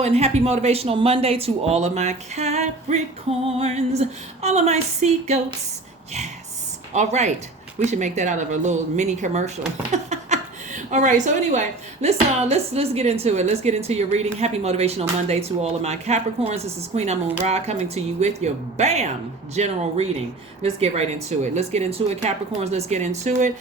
Hello and happy Motivational Monday to all of my Capricorns, all of my sea goats. Yes. All right. We should make that out of a little mini commercial. All right. So anyway, let's get into it. Let's get into your reading. Happy Motivational Monday to all of my Capricorns. This is Queen Amun Ra coming to you with your BAM general reading. Let's get right into it. Let's get into it, Capricorns. Let's get into it.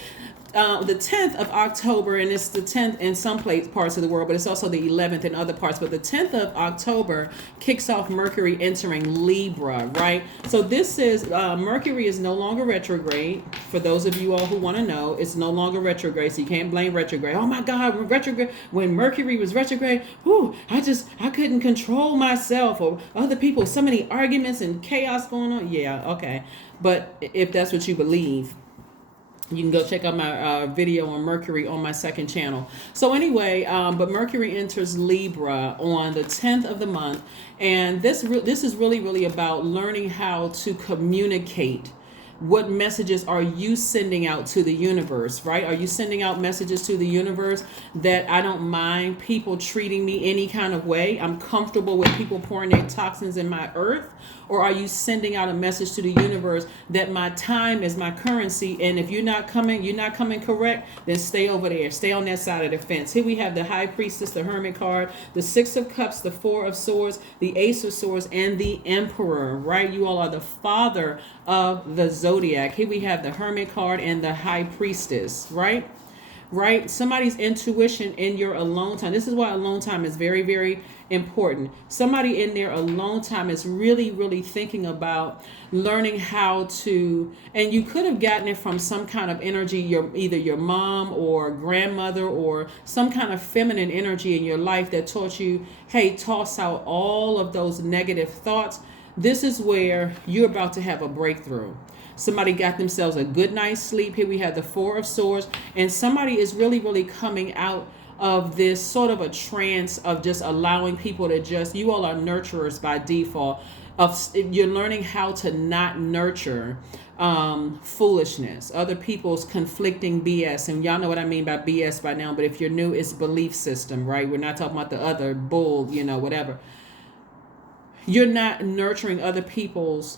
The 10th of October, and it's the 10th in some parts of the world, but it's also the 11th in other parts. But the 10th of October kicks off Mercury entering Libra, right? So this is, Mercury is no longer retrograde. For those of you all who want to know, it's no longer retrograde, so you can't blame retrograde. Oh my God, when Mercury was retrograde, I couldn't control myself or other people. So many arguments and chaos going on. Yeah, okay. But if that's what you believe, you can go check out my video on Mercury on my second channel. So anyway, but Mercury enters Libra on the 10th of the month. And this is really about learning how to communicate. What messages are you sending out to the universe, right? Are you sending out messages to the universe that I don't mind people treating me any kind of way? I'm comfortable with people pouring their toxins in my earth? Or are you sending out a message to the universe that my time is my currency, and if you're not coming correct, then stay over there. Stay on that side of the fence. Here we have the High Priestess, the Hermit card, the Six of Cups, the Four of Swords, the Ace of Swords, and the Emperor, right? You all are the father of the zodiac. Here we have the Hermit card and the High Priestess, right? Somebody's intuition in your alone time. This is why alone time is very, very important. Somebody in their alone time is really thinking about learning how to, and you could have gotten it from some kind of energy, either your mom or grandmother or some kind of feminine energy in your life that taught you, hey, toss out all of those negative thoughts. This is where you're about to have a breakthrough. Somebody got themselves a good night's sleep. Here we have the Four of Swords, and somebody is really coming out of this sort of a trance of just allowing people to just, you all are nurturers by default. You're learning how to not nurture foolishness, other people's conflicting BS. And y'all know what I mean by BS by now, but if you're new, it's belief system, right? We're not talking about the other bull, whatever. You're not nurturing other people's.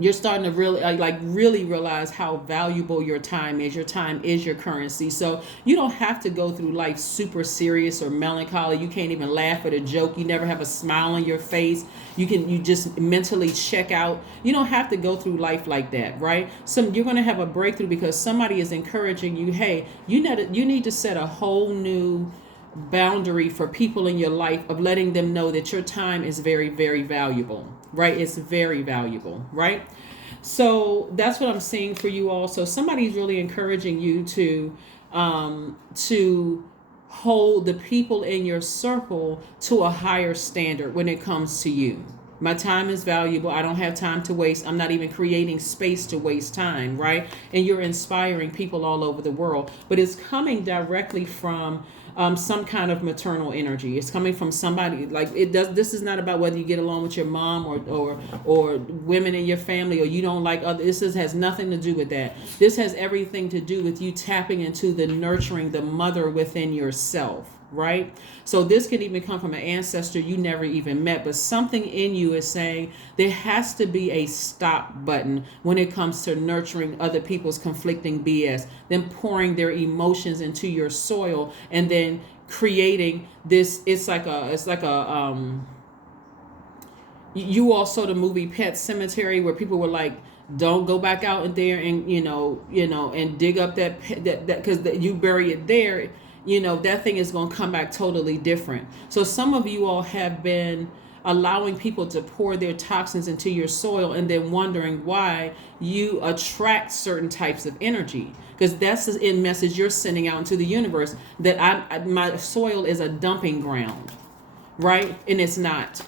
You're starting to really realize how valuable your time is. Your time is your currency. So you don't have to go through life super serious or melancholy. You can't even laugh at a joke. You never have a smile on your face. You just mentally check out. You don't have to go through life like that, right? You're going to have a breakthrough because somebody is encouraging you. Hey, you need to set a whole new boundary for people in your life of letting them know that your time is very, very valuable, right? It's very valuable, right? So that's what I'm seeing for you all. So somebody's really encouraging you to hold the people in your circle to a higher standard when it comes to you. My time is valuable. I don't have time to waste. I'm not even creating space to waste time, right? And you're inspiring people all over the world, but it's coming directly from some kind of maternal energy. It's coming from somebody like it does. This is not about whether you get along with your mom or women in your family or you don't like other. Has nothing to do with that. This has everything to do with you tapping into the nurturing, the mother within yourself. Right? So this could even come from an ancestor you never even met, but something in you is saying there has to be a stop button when it comes to nurturing other people's conflicting BS, them pouring their emotions into your soil and then creating this. It's like a you all saw the movie Pet Sematary where people were like, don't go back out in there and and dig up that because you bury it there. That thing is going to come back totally different. So some of you all have been allowing people to pour their toxins into your soil and then wondering why you attract certain types of energy. Because that's the message you're sending out into the universe, that my soil is a dumping ground. Right? And it's not.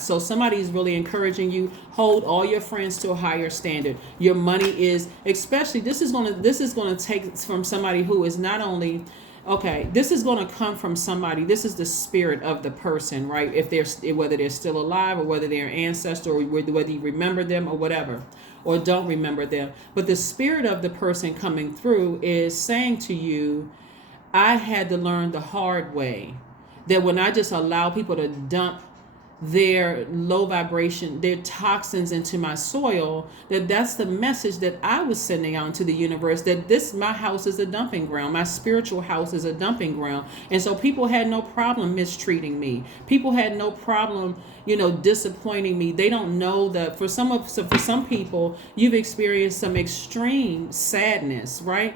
So somebody's really encouraging you, hold all your friends to a higher standard. Your money is, especially, this is going to take from somebody who is not only, okay, this is going to come from somebody. This is the spirit of the person, right? Whether they're still alive or whether they're an ancestor or whether you remember them or whatever, or don't remember them. But the spirit of the person coming through is saying to you, I had to learn the hard way that when I just allow people to dump their low vibration, their toxins into my soil, that's the message that I was sending out into the universe, that my house is a dumping ground. My spiritual house is a dumping ground. And so people had no problem mistreating me. People had no problem, disappointing me. They don't know that for some people, you've experienced some extreme sadness, right?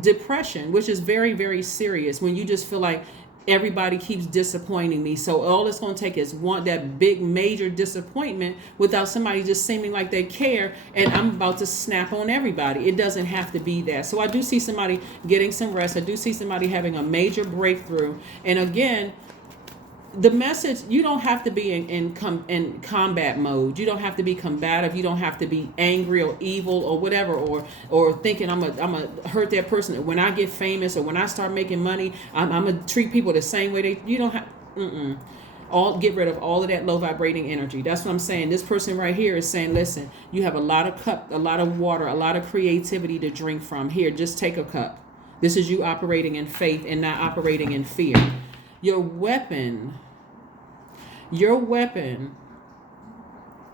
Depression, which is very, very serious, when you just feel like everybody keeps disappointing me. So all it's going to take is that big major disappointment without somebody just seeming like they care, and I'm about to snap on everybody. It doesn't have to be that. So I do see somebody getting some rest. I do see somebody having a major breakthrough. And again, the message, you don't have to be in combat mode. You don't have to be combative. You don't have to be angry or evil or whatever, or thinking I'm a hurt that person. When I get famous or when I start making money, I'm gonna treat people the same way you don't have. Get rid of all of that low vibrating energy. That's what I'm saying. This person right here is saying, listen, you have a lot of water, a lot of creativity to drink from. Here, just take a cup. This is you operating in faith and not operating in fear. Your weapon,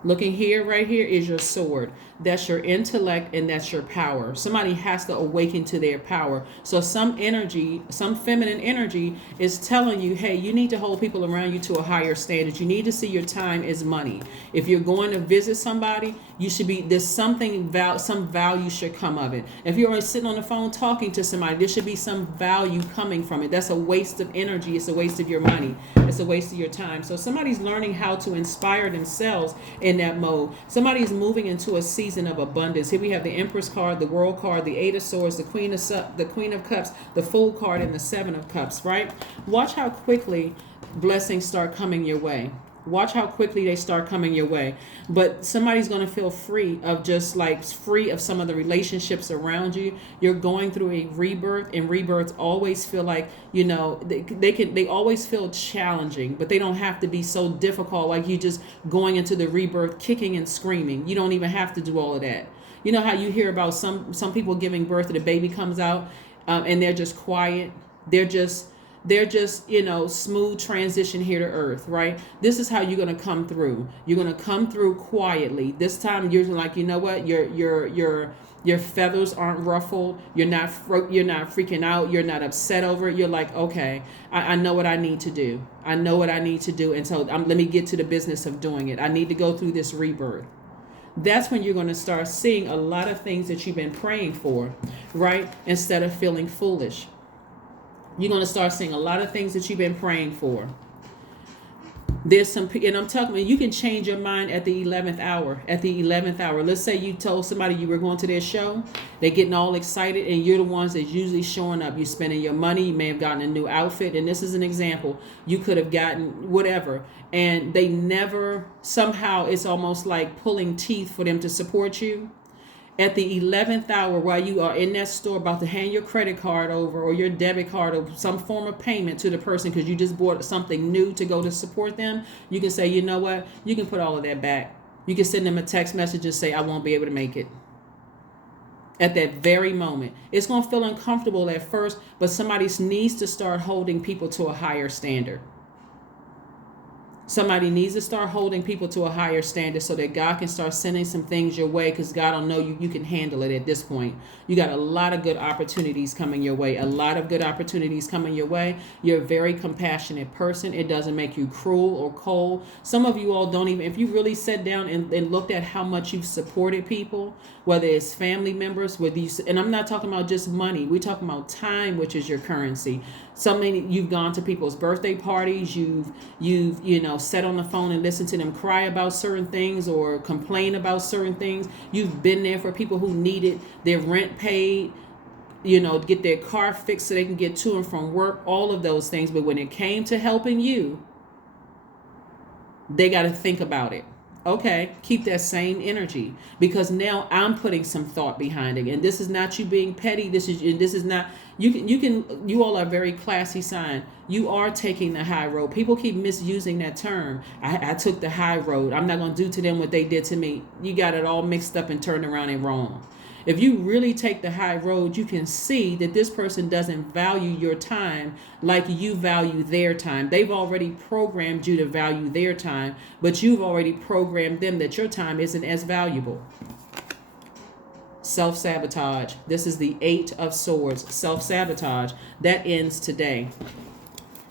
looking here, right here, is your sword. That's your intellect and that's your power. Somebody has to awaken to their power. So some energy, some feminine energy is telling you, hey, you need to hold people around you to a higher standard. You need to see your time as money. If you're going to visit somebody, there's some value should come of it. If you're always sitting on the phone talking to somebody, there should be some value coming from it. That's a waste of energy. It's a waste of your money. It's a waste of your time. So somebody's learning how to inspire themselves in that mode. Somebody's moving into a season of abundance. Here we have the Empress card, the World card, the Eight of Swords, the Queen of Cups, the Fool card, and the Seven of Cups, right? Watch how quickly blessings start coming your way. Watch how quickly they start coming your way. But somebody's going to feel free of some of the relationships around you. You're going through a rebirth, and rebirths always feel like, they always feel challenging, but they don't have to be so difficult, like you just going into the rebirth kicking and screaming. You don't even have to do all of that. You know how you hear about some people giving birth and the baby comes out and they're just quiet. They're just smooth transition here to earth, right? This is how you're going to come through. You're going to come through quietly. This time you're like, you know what? Your feathers aren't ruffled. You're not freaking out. You're not upset over it. You're like, okay, I know what I need to do. I know what I need to do. And so let me get to the business of doing it. I need to go through this rebirth. That's when you're going to start seeing a lot of things that you've been praying for, right? Instead of feeling foolish. You're going to start seeing a lot of things that you've been praying for. And I'm talking about, you can change your mind at the 11th hour. At the 11th hour, let's say you told somebody you were going to their show. They're getting all excited, and you're the ones that's usually showing up. You're spending your money. You may have gotten a new outfit, and this is an example. You could have gotten whatever, and they never, somehow it's almost like pulling teeth for them to support you. At the 11th hour, while you are in that store about to hand your credit card over or your debit card or some form of payment to the person because you just bought something new to go to support them, you can say, you know what? You can put all of that back. You can send them a text message and say, I won't be able to make it. At that very moment. It's going to feel uncomfortable at first, but somebody needs to start holding people to a higher standard. Somebody needs to start holding people to a higher standard so that God can start sending some things your way, because God will know you can handle it at this point. You got a lot of good opportunities coming your way. You're a very compassionate person. It doesn't make you cruel or cold. Some of you all don't even, if you really sat down and looked at how much you've supported people, whether it's family members, and I'm not talking about just money. We're talking about time, which is your currency. You've gone to people's birthday parties. You've sat on the phone and listened to them cry about certain things or complain about certain things. You've been there for people who needed their rent paid, get their car fixed so they can get to and from work, all of those things. But when it came to helping you, they got to think about it. Okay, keep that same energy, because now I'm putting some thought behind it. And this is not you being petty. This is not, you all are a very classy sign. You are taking the high road. People keep misusing that term. I took the high road. I'm not going to do to them what they did to me. You got it all mixed up and turned around and wrong. If you really take the high road, you can see that this person doesn't value your time like you value their time. They've already programmed you to value their time, but you've already programmed them that your time isn't as valuable. Self-sabotage. This is the 8 of Swords. Self-sabotage. That ends today.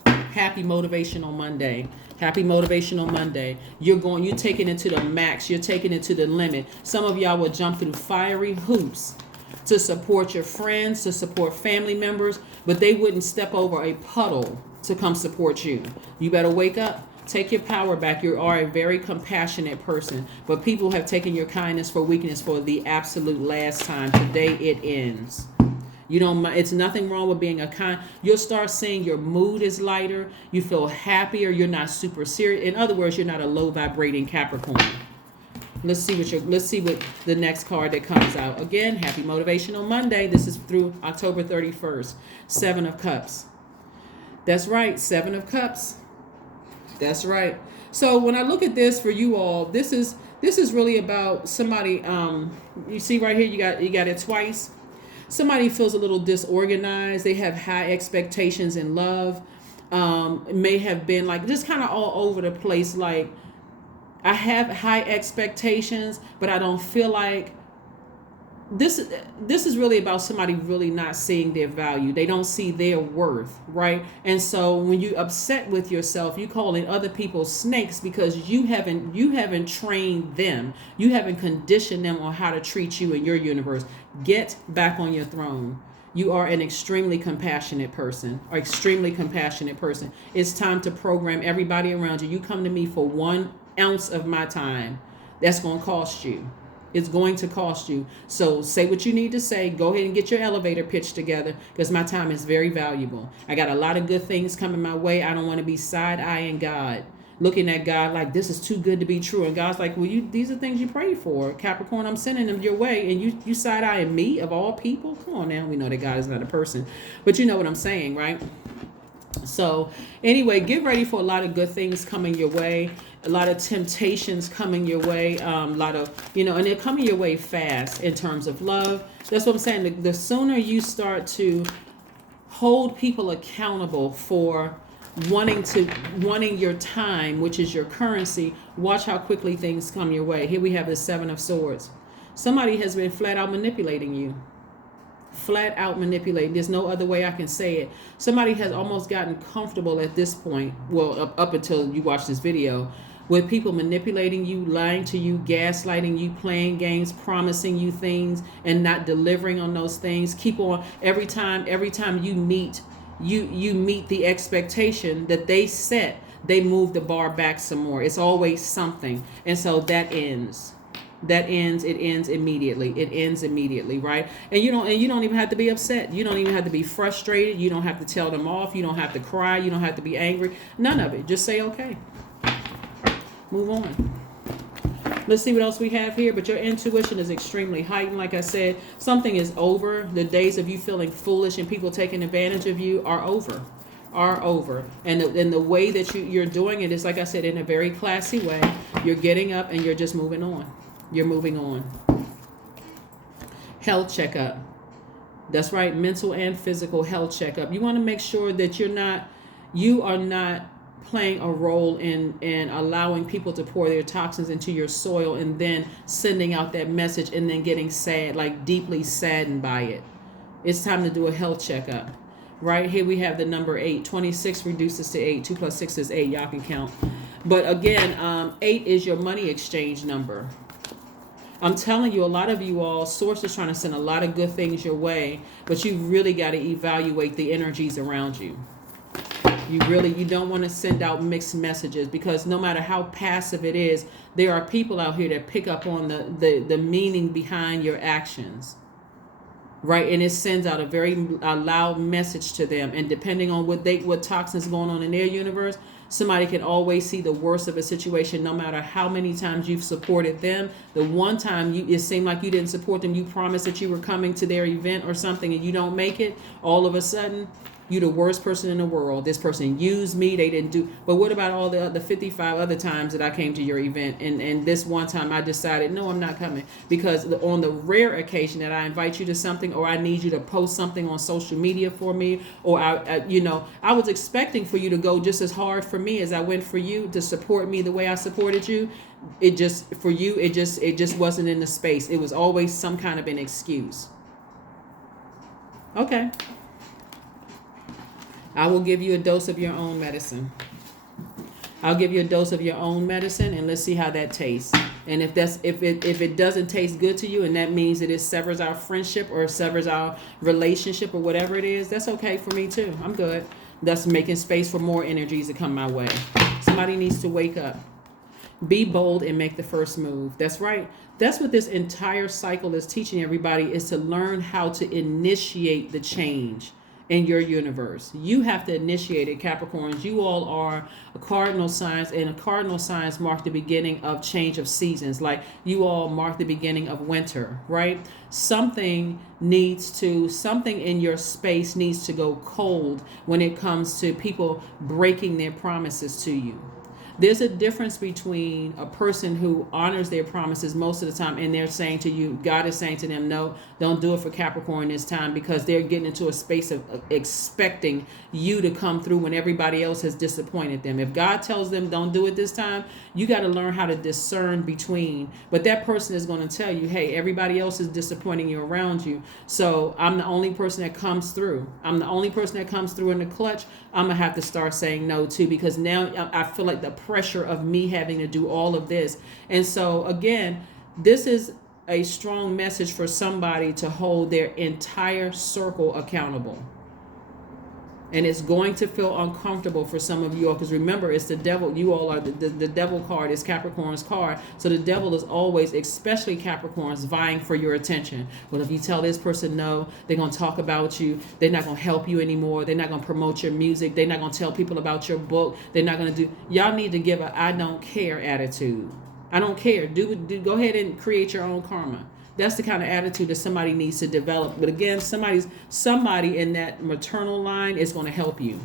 Happy Motivational Monday. Happy Motivational Monday. You're taking it to the max. You're taking it to the limit. Some of y'all will jump through fiery hoops to support your friends, to support family members, but they wouldn't step over a puddle to come support you. You better wake up. Take your power back. You are a very compassionate person, but people have taken your kindness for weakness for the absolute last time. Today it ends. You don't. It's nothing wrong with being a kind. You'll start seeing your mood is lighter. You feel happier. You're not super serious. In other words, you're not a low vibrating Capricorn. Let's see what the next card that comes out. Again, happy Motivational Monday. This is through October 31st. 7 of Cups. That's right. 7 of Cups. That's right. So when I look at this for you all, this is really about somebody. You see right here, you got it twice. Somebody feels a little disorganized. They have high expectations in love. May have been like just kind of all over the place. Like, I have high expectations, but I don't feel like this is really about somebody really not seeing their value. They don't see their worth, right? And so when you upset with yourself, you calling other people snakes because you haven't trained them. You haven't conditioned them on how to treat you in your universe. Get back on your throne. You are an extremely compassionate person, or extremely compassionate person. It's time to program everybody around you. You come to me for 1 ounce of my time. That's going to cost you. It's going to cost you. So say what you need to say. Go ahead and get your elevator pitch together because my time is very valuable. I got a lot of good things coming my way. I don't want to be side-eyeing God, looking at God like this is too good to be true. And God's like, well, these are things you prayed for. Capricorn, I'm sending them your way. And you side-eyeing me of all people? Come on now. We know that God is not a person. But you know what I'm saying, right? So anyway, get ready for a lot of good things coming your way. A lot of temptations coming your way, a lot of, and they're coming your way fast in terms of love. That's what I'm saying. The sooner you start to hold people accountable for wanting your time, which is your currency, watch how quickly things come your way. Here we have the 7 of Swords. Somebody has been flat out manipulating you. Flat out manipulating. There's no other way I can say it. Somebody has almost gotten comfortable at this point, well, up until you watch this video, with people manipulating you, lying to you, gaslighting you, playing games, promising you things and not delivering on those things. Keep on. Every time you meet the expectation that they set, they move the bar back some more. It's always something. And so that ends. It ends immediately. It ends immediately, right? And you don't even have to be upset. You don't even have to be frustrated. You don't have to tell them off. You don't have to cry. You don't have to be angry. None of it. Just say okay. Move on. Let's see what else we have here. But your intuition is extremely heightened. Like I said, something is over. The days of you feeling foolish and people taking advantage of you are over. And the way that you're doing it is, like I said, in a very classy way. You're getting up and you're just moving on. You're moving on. Health checkup. That's right, mental and physical health checkup. You want to make sure that you are not playing a role in allowing people to pour their toxins into your soil and then sending out that message and then getting sad, like deeply saddened by it. It's time to do a health checkup. Right here we have the number 8. 26 reduces to 8. 2 plus 6 is 8. Y'all can count. But again, 8 is your money exchange number. I'm telling you, a lot of you all, Source is trying to send a lot of good things your way, but you really got to evaluate the energies around you. You don't want to send out mixed messages, because no matter how passive it is, there are people out here that pick up on the meaning behind your actions. Right, and it sends out a very loud message to them. And depending on what toxins going on in their universe, somebody can always see the worst of a situation, no matter how many times you've supported them. The one time it seemed like you didn't support them, you promised that you were coming to their event or something, and you don't make it. All of a sudden, You the worst person in the world. This person used me. They didn't do. But what about all the other 55 other times that I came to your event? And this one time I decided, no, I'm not coming. Because on the rare occasion that I invite you to something, or I need you to post something on social media for me, or I was expecting for you to go just as hard for me as I went for you, to support me the way I supported you. It just, for you, it just wasn't in the space. It was always some kind of an excuse. Okay. I will give you a dose of your own medicine. I'll give you a dose of your own medicine, and let's see how that tastes. And if it doesn't taste good to you, and that means that it severs our friendship or severs our relationship or whatever it is, that's okay for me too. I'm good. That's making space for more energies to come my way. Somebody needs to wake up. Be bold and make the first move. That's right. That's what this entire cycle is teaching everybody, is to learn how to initiate the change in your universe. You have to initiate it, Capricorns. You all are a cardinal signs, and a cardinal signs mark the beginning of change of seasons. Like you all mark the beginning of winter, right? Something in your space needs to go cold when it comes to people breaking their promises to you. There's a difference between a person who honors their promises most of the time, and they're saying to you, God is saying to them, no, don't do it for Capricorn this time, because they're getting into a space of expecting you to come through when everybody else has disappointed them. If God tells them don't do it this time, you got to learn how to discern between. But that person is going to tell you, hey, everybody else is disappointing you around you, so I'm the only person that comes through. I'm the only person that comes through in the clutch. I'm going to have to start saying no too, because now I feel like the pressure of me having to do all of this. And so again, this is a strong message for somebody to hold their entire circle accountable. And it's going to feel uncomfortable for some of you all, because remember, it's the devil. You all are the devil card is Capricorn's card. So the devil is always, especially Capricorns, vying for your attention. Well, if you tell this person no, they're going to talk about you. They're not going to help you anymore. They're not going to promote your music. They're not going to tell people about your book. They're not going to do. Y'all need to give a I don't care attitude. I don't care. Do go ahead and create your own karma. That's the kind of attitude that somebody needs to develop. But again, somebody in that maternal line is going to help you.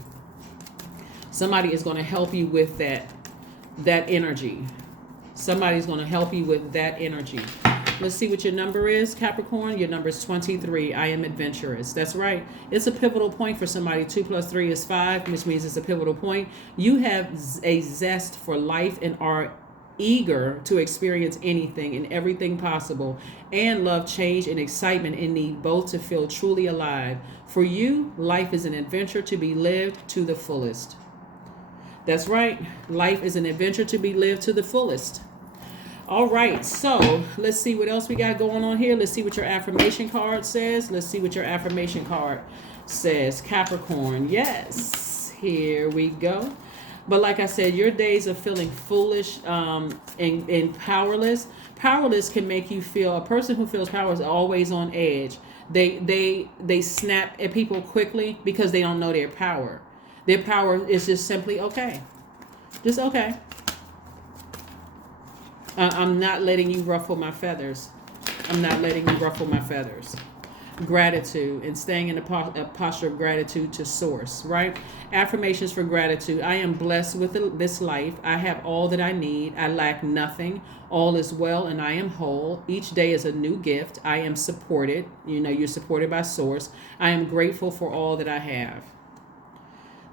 Somebody is going to help you with that energy. Somebody's going to help you with that energy. Let's see what your number is, Capricorn. Your number is 23. I am adventurous. That's right. It's a pivotal point for somebody. 2 + 3 is 5, which means it's a pivotal point. You have a zest for life and are eager to experience anything and everything possible, and love change and excitement, and need both to feel truly alive. For you, life is an adventure to be lived to the fullest. That's right. Life is an adventure to be lived to the fullest. All right, so let's see what else we got going on here. Let's see what your affirmation card says. Capricorn. Yes, here we go. But like I said, your days of feeling foolish and powerless. Powerless can make you feel, a person who feels powerless is always on edge. They snap at people quickly because they don't know their power. Their power is just simply okay. Just okay. I'm not letting you ruffle my feathers. Gratitude and staying in a posture of gratitude to source, right? Affirmations for gratitude. I am blessed with this life. I have all that I need. I lack nothing. All is well and I am whole. Each day is a new gift. I am supported. You're supported by source. I am grateful for all that I have.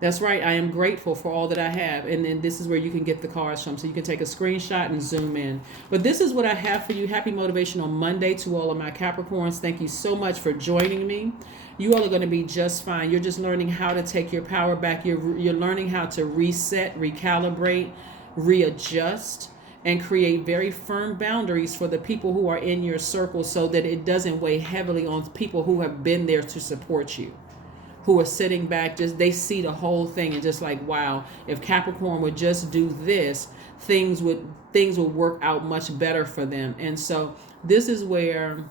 That's right. I am grateful for all that I have. And then this is where you can get the cards from. So you can take a screenshot and zoom in. But this is what I have for you. Happy Motivational Monday to all of my Capricorns. Thank you so much for joining me. You all are going to be just fine. You're just learning how to take your power back. You're learning how to reset, recalibrate, readjust, and create very firm boundaries for the people who are in your circle, so that it doesn't weigh heavily on people who have been there to support you, who are sitting back, just they see the whole thing and just like, wow, if Capricorn would just do this, things would work out much better for them. And so this is where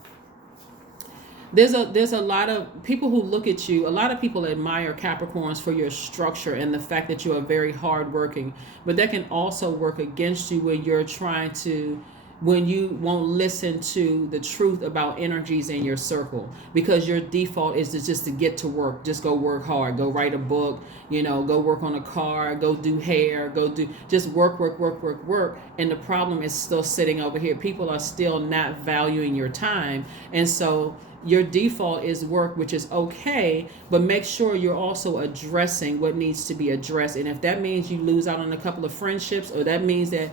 there's a lot of people who look at you. A lot of people admire Capricorns for your structure and the fact that you are very hardworking, but that can also work against you when you're trying to when you won't listen to the truth about energies in your circle, because your default is to just to get to work, just go work hard, go write a book, go work on a car, go do hair, go do just work, work, work, work, work. And the problem is still sitting over here. People are still not valuing your time. And so your default is work, which is okay, but make sure you're also addressing what needs to be addressed. And if that means you lose out on a couple of friendships, or that means that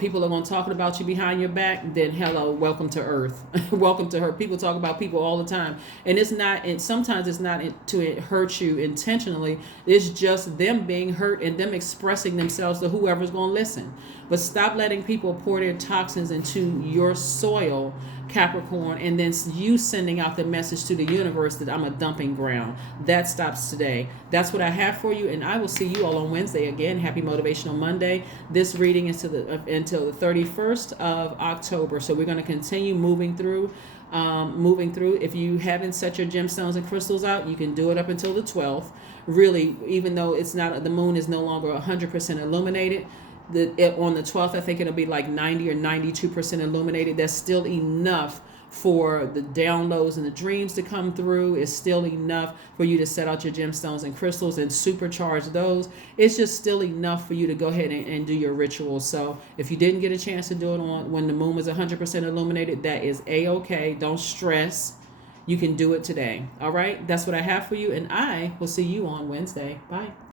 people are going to talk about you behind your back, then hello, welcome to earth. Welcome to her. People talk about people all the time, and it's not, and sometimes it's not to hurt you intentionally. It's just them being hurt and them expressing themselves to whoever's going to listen. But stop letting people pour their toxins into your soil, Capricorn, and then you sending out the message to the universe that I'm a dumping ground. That stops today. That's what I have for you, and I will see you all on Wednesday again. Happy Motivational Monday. This reading is until the 31st of October. So we're going to continue moving through. If you haven't set your gemstones and crystals out, you can do it up until the 12th. Really, even though the moon is no longer 100% illuminated, on the 12th, I think it'll be like 90 or 92% illuminated. That's still enough for the downloads and the dreams to come through. It's still enough for you to set out your gemstones and crystals and supercharge those. It's just still enough for you to go ahead and do your rituals. So if you didn't get a chance to do it when the moon was 100% illuminated, that is a-okay. Don't stress. You can do it today. All right, that's what I have for you, and I will see you on Wednesday. Bye.